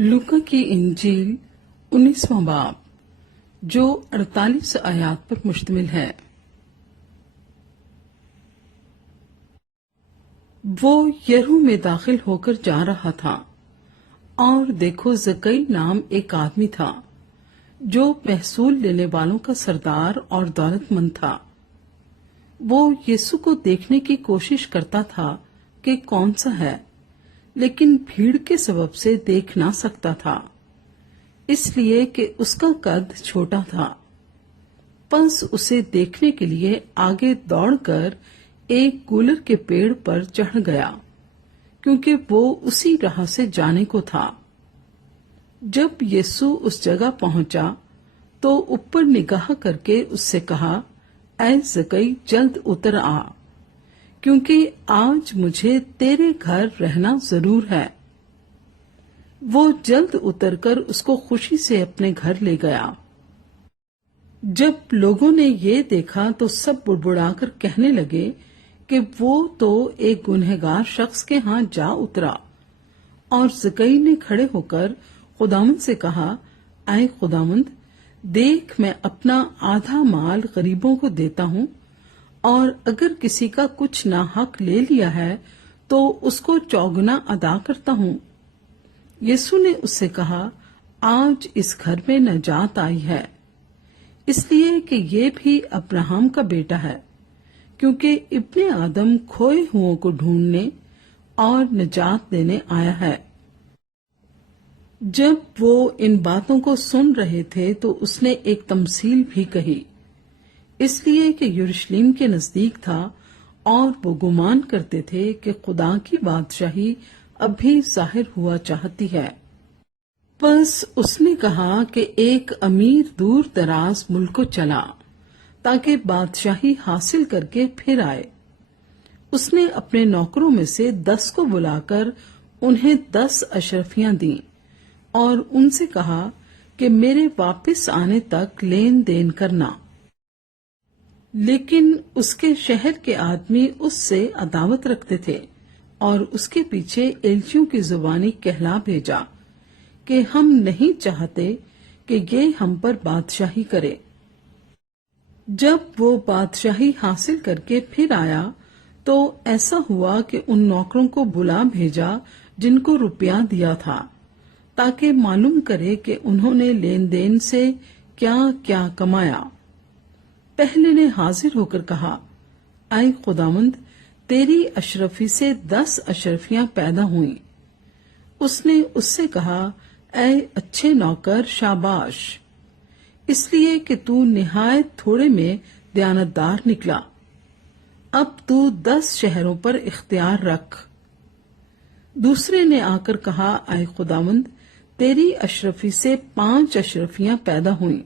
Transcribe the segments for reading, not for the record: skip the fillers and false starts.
लूका की इंजील 19वां बाब जो 48 आयात पर मुश्तमिल है। वो यरू में दाखिल होकर जा रहा था और देखो जकई नाम एक आदमी था जो महसूल लेने वालों का सरदार और दौलतमंद था। वो यीशु को देखने की कोशिश करता था कि कौन सा है, लेकिन भीड़ के सबब से देख ना सकता था, इसलिए कि उसका कद छोटा था। बस उसे देखने के लिए आगे दौड़कर एक गूलर के पेड़ पर चढ़ गया, क्योंकि वो उसी राह से जाने को था। जब यीशु उस जगह पहुंचा तो ऊपर निगाह करके उससे कहा, ऐ जकई जल्द उतर आ, क्योंकि आज मुझे तेरे घर रहना जरूर है। वो जल्द उतरकर उसको खुशी से अपने घर ले गया। जब लोगों ने ये देखा तो सब बुड़बुड़ाकर कहने लगे कि वो तो एक गुनहगार शख्स के हाथ जा उतरा। और जकई ने खड़े होकर खुदावंद से कहा, ऐ खुदावंद, देख मैं अपना आधा माल गरीबों को देता हूँ, और अगर किसी का कुछ नाहक ले लिया है तो उसको चौगुना अदा करता हूँ। यीशु ने उससे कहा, आज इस घर में नजात आई है, इसलिए कि ये भी अब्राहम का बेटा है, क्योंकि इब्ने आदम खोए हुओं को ढूंढने और निजात देने आया है। जब वो इन बातों को सुन रहे थे तो उसने एक तमसील भी कही, इसलिए कि यरूशलेम के नजदीक था और वो गुमान करते थे कि खुदा की बादशाही अभी जाहिर हुआ चाहती है। बस उसने कहा कि एक अमीर दूर दराज मुल्क को चला ताकि बादशाही हासिल करके फिर आए। उसने अपने नौकरों में से 10 को बुलाकर उन्हें 10 अशरफियां दी और उनसे कहा कि मेरे वापस आने तक लेन देन करना। लेकिन उसके शहर के आदमी उससे अदावत रखते थे और उसके पीछे एलचियों की जुबानी कहला भेजा कि हम नहीं चाहते कि ये हम पर बादशाही करे। जब वो बादशाही हासिल करके फिर आया तो ऐसा हुआ कि उन नौकरों को बुला भेजा जिनको रुपया दिया था, ताकि मालूम करे कि उन्होंने लेन देन से क्या क्या कमाया। पहले ने हाजिर होकर कहा, ऐ खुदावंद, तेरी अशरफी से 10 अशरफियां पैदा हुई। उसने उससे कहा, ऐ अच्छे नौकर, शाबाश, इसलिए कि तू निहायत थोड़े में दयानतदार निकला। अब तू 10 शहरों पर इख्तियार रख। दूसरे ने आकर कहा, ऐ खुदावंद, तेरी अशरफी से 5 अशरफियां पैदा हुई।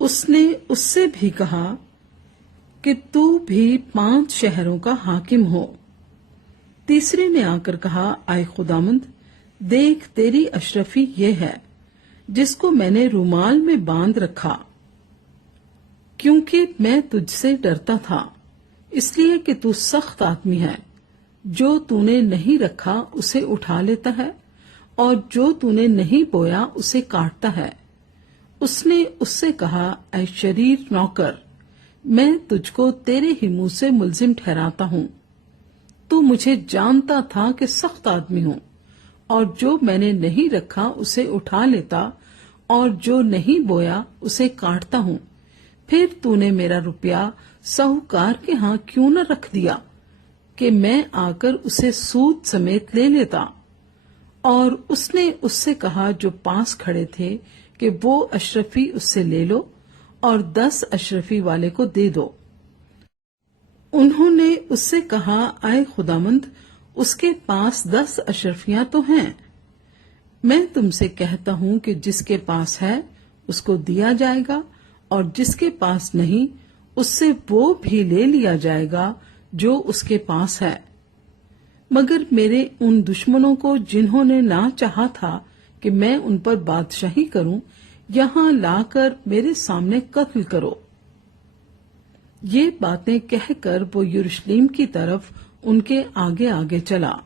उसने उससे भी कहा कि तू भी 5 शहरों का हाकिम हो। तीसरे ने आकर कहा, आए खुदावंद, देख तेरी अशरफी ये है जिसको मैंने रुमाल में बांध रखा, क्योंकि मैं तुझसे डरता था, इसलिए कि तू सख्त आदमी है। जो तूने नहीं रखा उसे उठा लेता है, और जो तूने नहीं बोया उसे काटता है। उसने उससे कहा, ऐ शरीर नौकर, मैं तुझको तेरे ही मुंह से मुल्जिम ठहराता हूँ। तू मुझे जानता था कि सख्त आदमी हूँ, और जो मैंने नहीं रखा उसे उठा लेता, और जो नहीं बोया उसे काटता हूँ। फिर तूने मेरा रुपया साहूकार के यहाँ क्यों न रख दिया कि मैं आकर उसे सूद समेत ले लेता। और उसने उससे कहा जो पास खड़े थे कि वो अशरफी उससे ले लो और 10 अशरफी वाले को दे दो। उन्होंने उससे कहा, आए खुदामंद, उसके पास 10 अशरफियां तो हैं। मैं तुमसे कहता हूं कि जिसके पास है उसको दिया जाएगा, और जिसके पास नहीं उससे वो भी ले लिया जाएगा जो उसके पास है। मगर मेरे उन दुश्मनों को जिन्होंने ना चाहा था कि मैं उन पर बादशाही करूं, यहां लाकर मेरे सामने कत्ल करो। ये बातें कहकर वो यरूशलेम की तरफ उनके आगे आगे चला।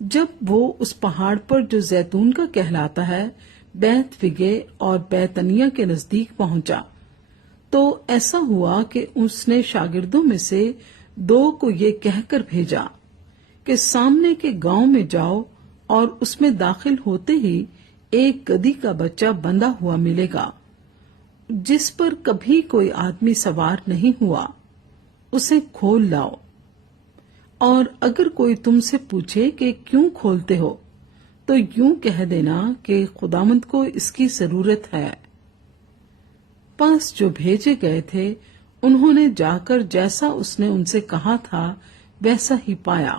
جب وہ اس پہاڑ پر جو زیتون کا کہلاتا ہے بیت فگے اور بیتنیا کے نزدیک پہنچا تو ایسا ہوا کہ اس نے شاگردوں میں سے 2 کو یہ کہہ کر بھیجا کہ سامنے کے گاؤں میں جاؤ اور اس میں داخل ہوتے ہی ایک گدھی کا بچہ بندھا ہوا ملے گا جس پر کبھی کوئی آدمی سوار نہیں ہوا، اسے کھول لاؤ، اور اگر کوئی تم سے پوچھے کہ کیوں کھولتے ہو تو یوں کہہ دینا کہ خداوند کو اس کی ضرورت ہے۔ پس جو بھیجے گئے تھے انہوں نے جا کر جیسا اس نے ان سے کہا تھا ویسا ہی پایا۔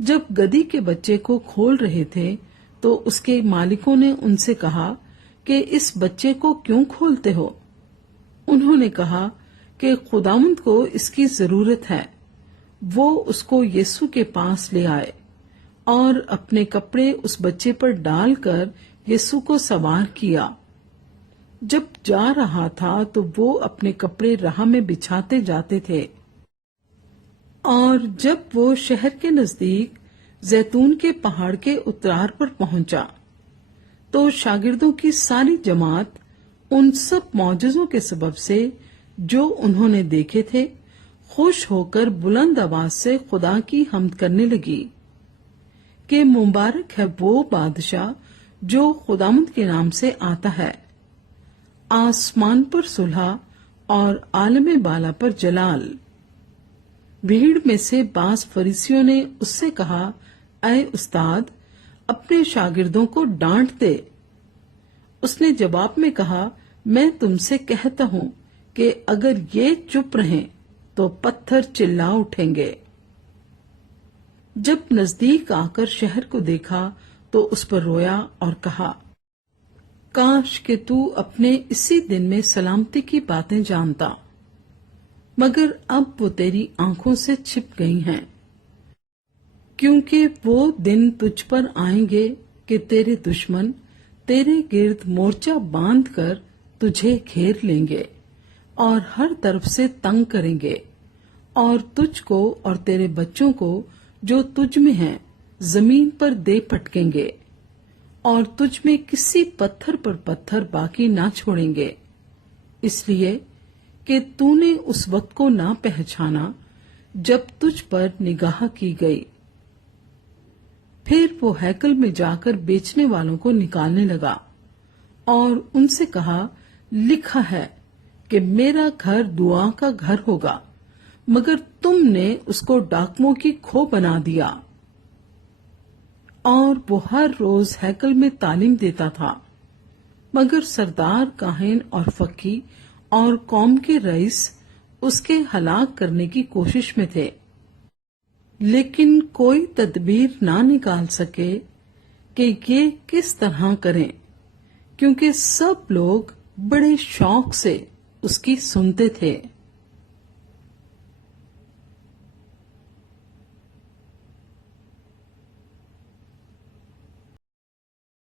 جب گدھی کے بچے کو کھول رہے تھے تو اس کے مالکوں نے ان سے کہا کہ اس بچے کو کیوں کھولتے ہو؟ انہوں نے کہا کہ خداوند کو اس کی ضرورت ہے۔ وہ اس کو یسوع کے پاس لے آئے اور اپنے کپڑے اس بچے پر ڈال کر یسوع کو سوار کیا۔ جب جا رہا تھا تو وہ اپنے کپڑے راہ میں بچھاتے جاتے تھے، اور جب وہ شہر کے نزدیک زیتون کے پہاڑ کے اترار پر پہنچا تو شاگردوں کی ساری جماعت ان سب معجزوں کے سبب سے جو انہوں نے دیکھے تھے خوش ہو کر بلند آواز سے خدا کی حمد کرنے لگی کہ مبارک ہے وہ بادشاہ جو خداوند کے نام سے آتا ہے، آسمان پر صلح اور عالم بالا پر جلال۔ بھیڑ میں سے بعض فریسیوں نے اس سے کہا، اے استاد، اپنے شاگردوں کو ڈانٹ دے۔ اس نے جواب میں کہا، میں تم سے کہتا ہوں کہ اگر یہ چپ رہیں تو پتھر چلا اٹھیں گے۔ جب نزدیک آ کر شہر کو دیکھا تو اس پر رویا اور کہا، کاش کہ تو اپنے اسی دن میں سلامتی کی باتیں جانتا، مگر اب وہ تیری آنکھوں سے چھپ گئی ہیں، کیونکہ وہ دن تجھ پر آئیں گے کہ تیرے دشمن تیرے گرد مورچہ باندھ کر تجھے گھیر لیں گے اور ہر طرف سے تنگ کریں گے، اور تجھ کو اور تیرے بچوں کو جو تجھ میں ہیں زمین پر دے پٹکیں گے، اور تجھ میں کسی پتھر پر پتھر باقی نہ چھوڑیں گے، اس لیے کہ تو نے اس وقت کو نہ پہچانا جب تجھ پر نگاہ کی گئی۔ پھر وہ ہیکل میں جا کر بیچنے والوں کو نکالنے لگا اور ان سے کہا، لکھا ہے کہ میرا گھر دعا کا گھر ہوگا، مگر تم نے اس کو ڈاکوؤں کی کھو بنا دیا۔ اور وہ ہر روز ہیکل میں تعلیم دیتا تھا، مگر سردار کاہن اور فقی اور قوم کے رئیس اس کے ہلاک کرنے کی کوشش میں تھے، لیکن کوئی تدبیر نہ نکال سکے کہ یہ کس طرح کریں، کیونکہ سب لوگ بڑے شوق سے اس کی سنتے تھے۔